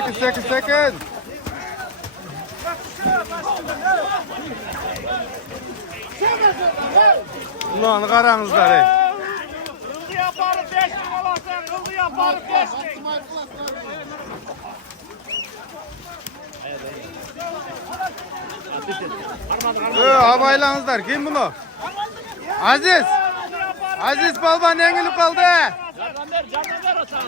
8. Ulan karanızlar ey. Kıldı yaparım 5.000 alasın. Kıldı yaparım 5.000. Abaylanızlar. Kim bunu? Aziz. Aziz Balban yengilip kaldı. Candan ver o sana.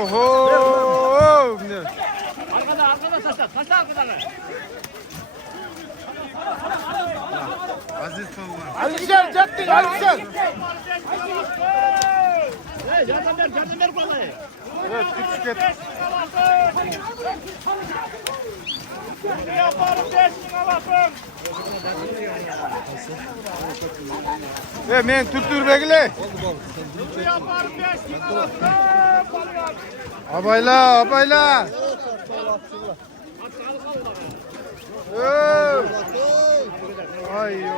Oho. Arkada saçlar. Saçlar arkada. Aziz Balban. Alisher çektin Alisher. Candan ver bana. Evet, küçük et. 5.000 alasın. Kıldı yaparım 5.000 alasın. Men tüttür bekle. Kıldı yaparım 5.000 alasın. Abayla. Ay yo.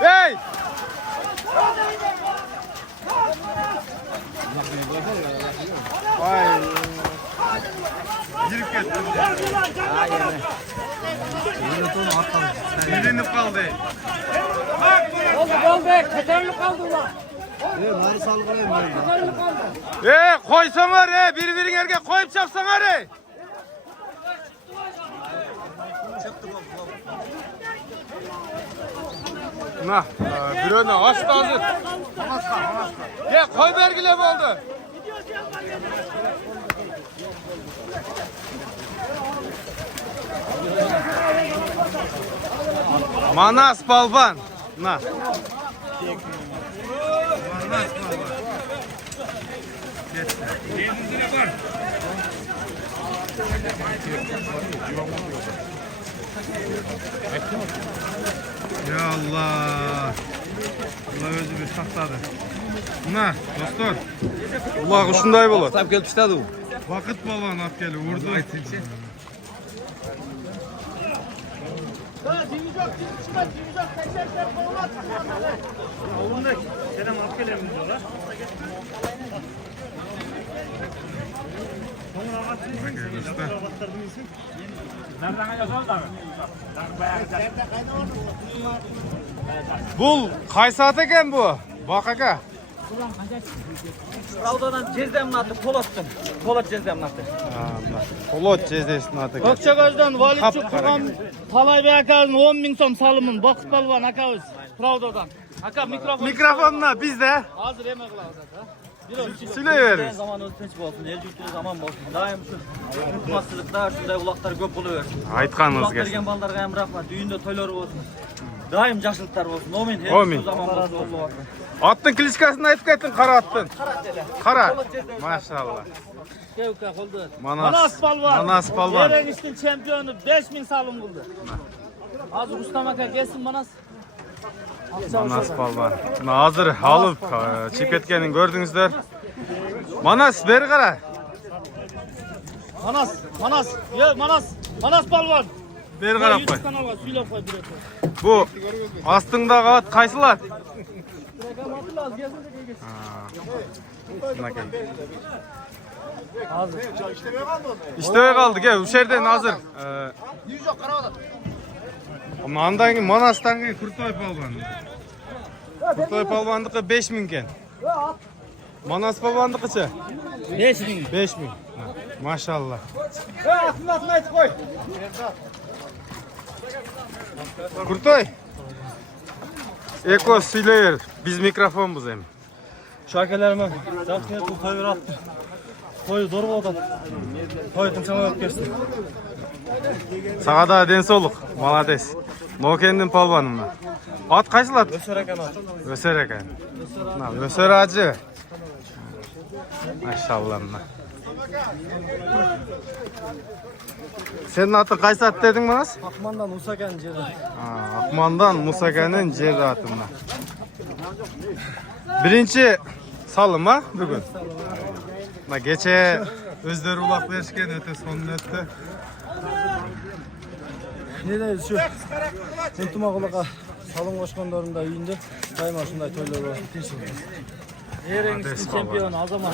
Hey! Ay. Girip kettim. Bilinip kaldı. Kaldı. Katarlı kaldı ulan. Koysanar birbirine koyup çapsanar. Nah, bir öne açtı hazır. Koy vergile oldu. Manas Balban. Nah. Manas Balban. Ya Allah. Allah özü bir sakladı. Buna dostlar. Allah kuşunday bolu. Tabii gelip işte bu. Vakit balon at geli vurdu. Selam afkelerimiz diyorlar. Nereden yazıyoruz abi? Bul kaysat eken bu. Bak aka. Pravdadan cezdemini attı, Polat'tın. Polat cezdemini attı. Kolot cezesini atı. Gökçeköz'den Valitçuk Kur'an Talay Bey akavızın 10.000 som salımın. Bakıt balvan akavız. Pravdadan. Aka Mikrofonla biz de hazır yemek lazım. süle veririz. Zamanınız tinç olsun, el cüktürü zaman olsun. Daim şu tutmazsızlıklar, şunday ulaklar köp buluversin. Aytkanınız Ulak gelsin. bergen ballarga hem rahmat, düğünde toyları olsun. Daim yaşlılıklar olsun, omin. Omin. Zaman olsun, olsun. Attın klişkasını ayıp ettin, kara attın. Kara. Maşallah. Kevka oldu. Manas Balvan. Manas Balvan. Yeren istin şampiyonu 5.000 salım buldu. Az Ustamaka gelsin Manas. Manas Balvan. Hazır alıp çip etkenin gördünüzler. Manas ver kara. Manas balvan. Ver kara koy. 100 kanal var, söyle koy bir Bu astında kavat kayısılar. Hazır. İşte öyle kaldı gel uşerden hazır. Ama andan Manas'tan Kurtoy Palvan. Kurtoy Palvan'dıkı 5.000 ken. Manas Palvan'dıkı kaça? 5.000. 5.000. Maşallah. Atına koy. Kurtoy. Eko Siler. Biz mikrofon buzayım. Şarkılarımı zaten bu koyu attı. Koyu doğru oldu. Koyu sana yok geçti. Sağa da den soluk. Malades. Mokendin palvanım. At kaçlar? Ösereken at. Ösereken. Öser acı. Maşallah. Senin atın kaysi at dedin bana? Akman'dan Usaken Cerrah. Akman'dan Musaken'in cerrahatından. Birinci salım ha bugün. Geçe özleri ulak verişken öte sonun öte. Nedeyiz şu? Unutma kulağa salın koşkanlarında uyuyundu. Daima şunday toylar var. Yerin Kardeş baba. şampiyon o zaman.